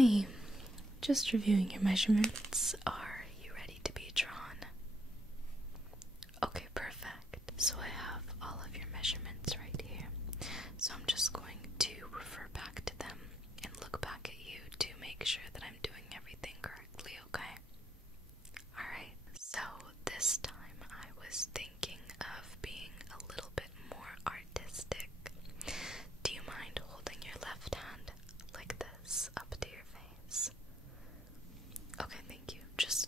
Hey, just reviewing your measurements. Are you ready to be drawn? Okay, perfect. So I have all of your measurements right here. So I'm just going to refer back to them and look back at you to make sure that I'm doing everything correctly, okay? Alright, so this time I was thinking of being a little bit more artistic. Do you mind holding your left hand like this up to your face? Okay, thank you. Just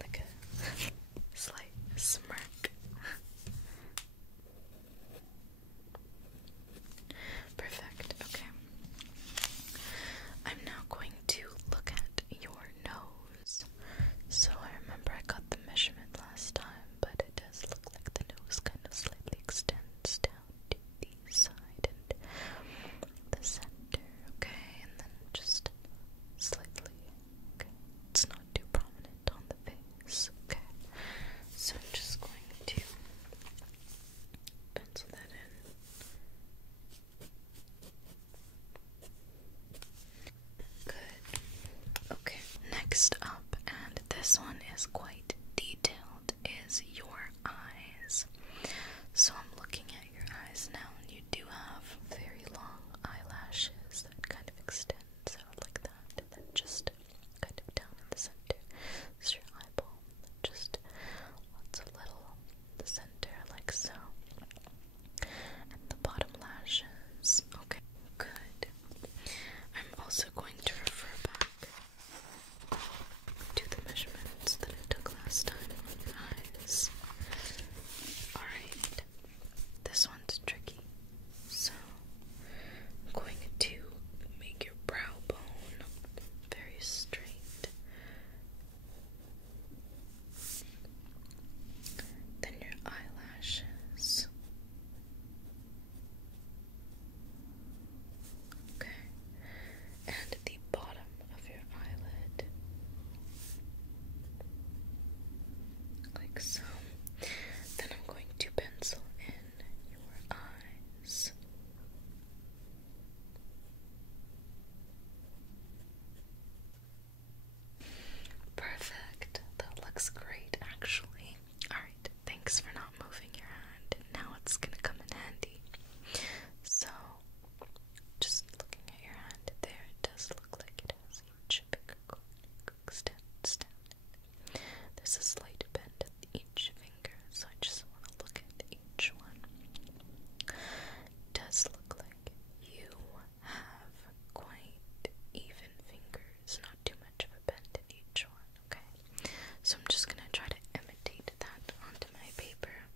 like a slight smirk. Perfect, okay. I'm now going to look at your nose. So I remember I got the measurement last time, but it does look like the nose kind of slightly extends down to the side and the center, okay? And then just slightly, okay? It's not too prominent on the face, okay? So I'm just going to pencil that in. Good. Okay, next up, and this one is quite detailed, is your eyes. So I'm looking at your eyes now, and you do have very long eyelashes that kind of extends out like that, and then just kind of down in the center is your eyeball. Just lots of little the center like so. And the bottom lashes. Okay, good. I'm also going to refer back to the measurements that I took last time on your eyes. Alright, this one's tricky. So, I'm going to make your brow bone very straight. Then your eyelashes. Okay. And the bottom of your eyelid. Like so. Then I'm going to pencil in your eyes. Perfect. That looks great, actually. Alright, thanks for not moving your hand. Now it's gonna come in handy. So, just looking at your hand there, it does look like it has each finger extends down. There's a slight bend at each finger, so I just want to look at each one. It does look like you have quite even fingers, not too much of a bend in each one, okay? So I'm just gonna try to imitate that onto my paper.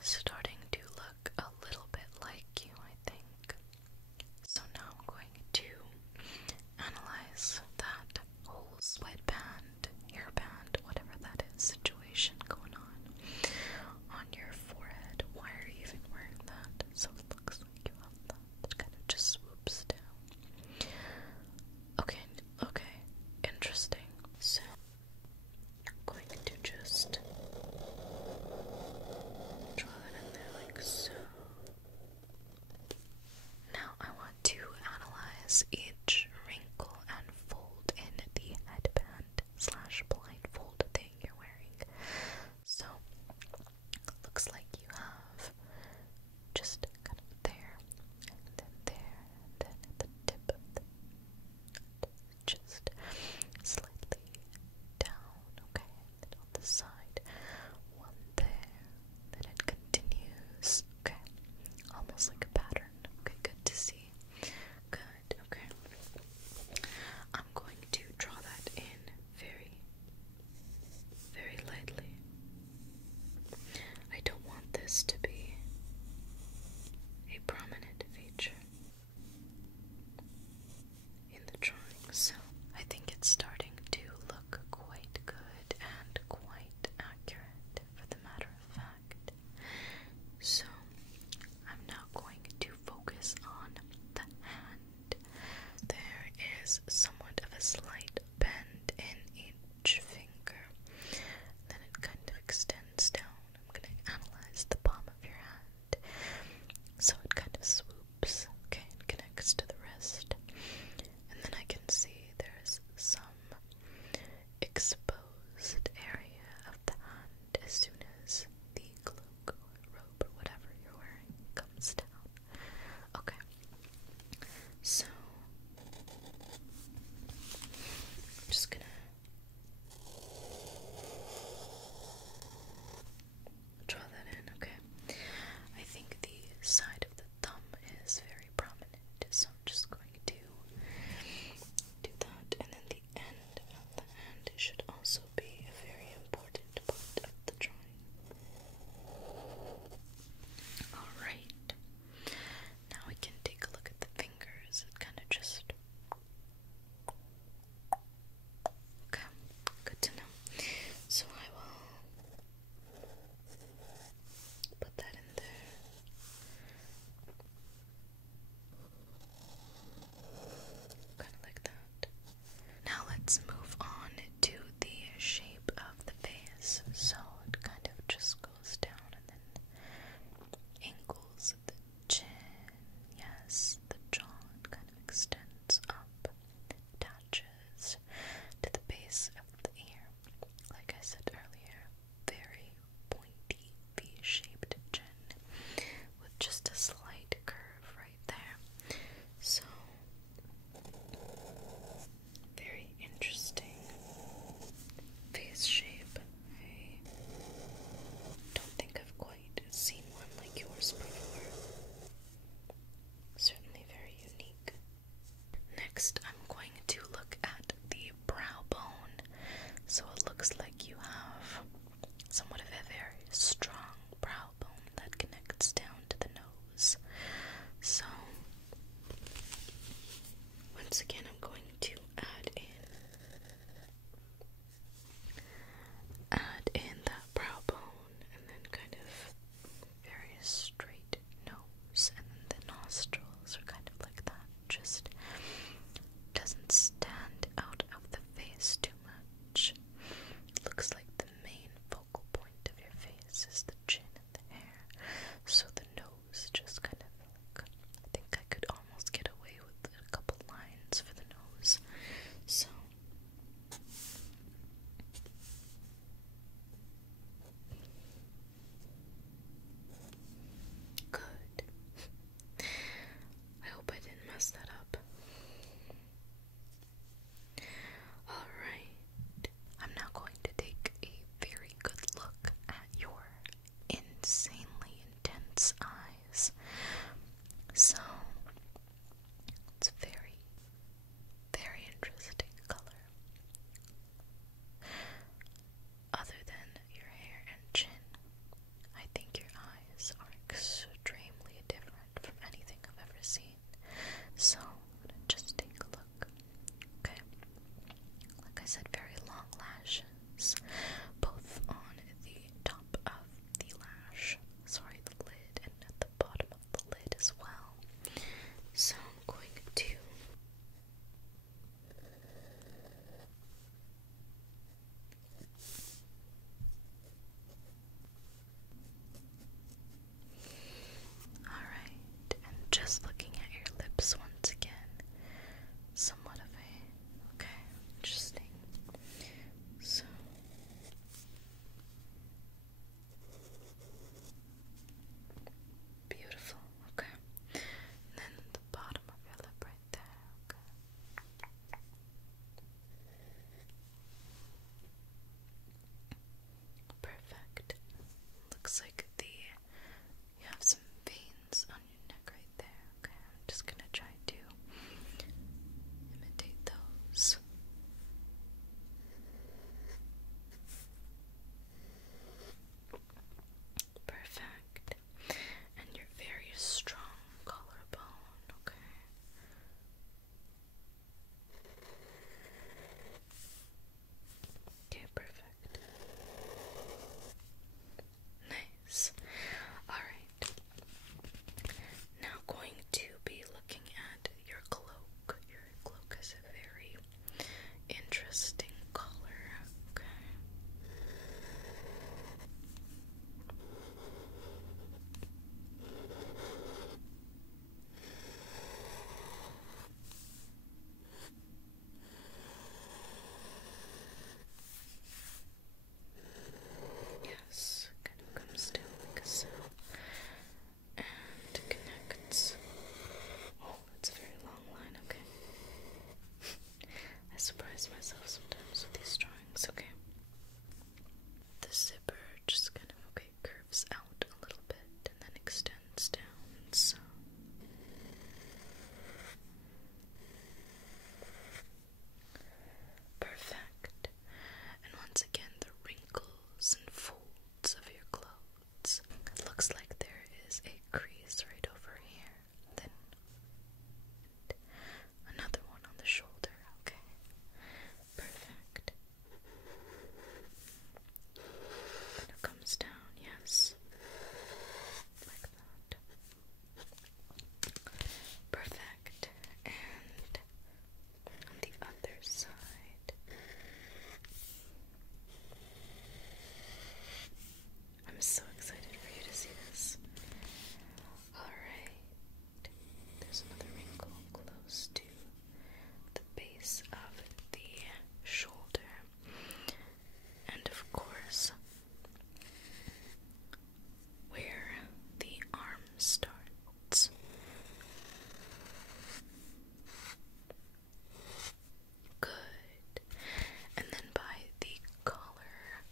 is starting to look a little bit like you, I think. So now I'm going to analyze that whole sweatband, hairband, whatever that is, situation going on your forehead. Why are you even wearing that? So it looks like you have that. It kind of just swoops down. Okay, interesting. So I'm going to just draw that in there like so. Now I want to analyze each wrinkle and fold in the headband slash blindfold thing you're wearing. So looks like you have just kind of there, and then there, and then at the tip of the just slightly down, okay, and then on the side, one there, then it continues, okay, almost like a pattern, okay, good to see, good, okay, I'm going to draw that in very, very lightly. I don't want this to be a prominent feature in the drawing, so I think it's starting to look quite good and quite accurate, for the matter of fact. So I'm now going to focus on the hand. There is somewhat of a slight bend in each finger, then it kind of extends down. I'm going to analyze the palm of extends down, so perfect. And once again, the wrinkles and folds of your clothes. It looks like there is a crease right over here. Then another one on the shoulder. Okay. Perfect. And it comes down, yes. Like that. Perfect. And on the other side. I'm so excited for you to see this. Alright. There's another wrinkle close to the base of the shoulder. And of course, where the arm starts. Good. And then by the collar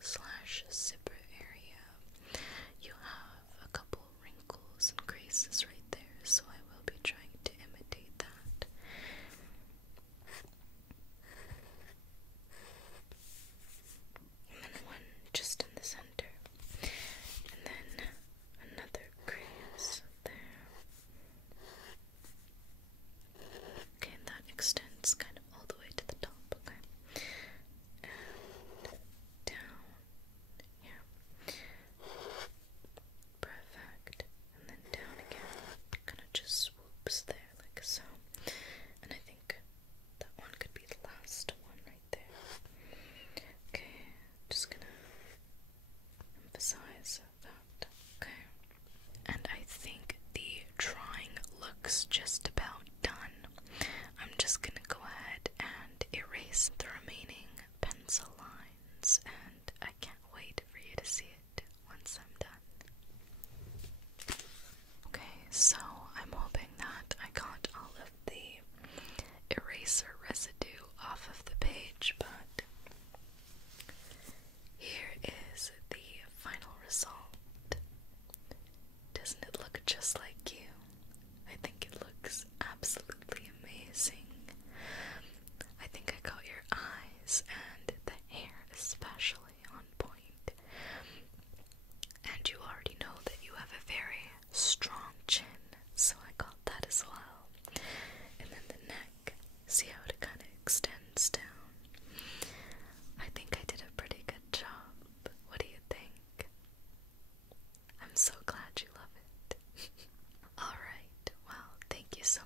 slash zipper area, you have a couple wrinkles and creases right there, so I will be trying to imitate that. And then one just in the center. And then another crease there. Okay, and that extends kind of all the way to the top, okay? And down here. Perfect. And then down again. Kind of just swoops there like so. And I think that one could be the last one right there. Okay, just gonna emphasize that. Okay. And I think the drawing looks just about done. I'm just gonna go ahead and erase the remaining pencil lines, and I can't wait for you to see it once I'm done. Okay, so I'm hoping that I got all of the eraser residue off of the page, but here is the final result. Doesn't it look just like you? I think it looks absolutely amazing. I think I got your eyes and the hair especially on point. And you already know that you have a very strong chin, so I got that as well. And then the neck, see how it kind of extends down? I think I did a pretty good job. What do you think? I'm so glad you love it. Alright, well, thank you so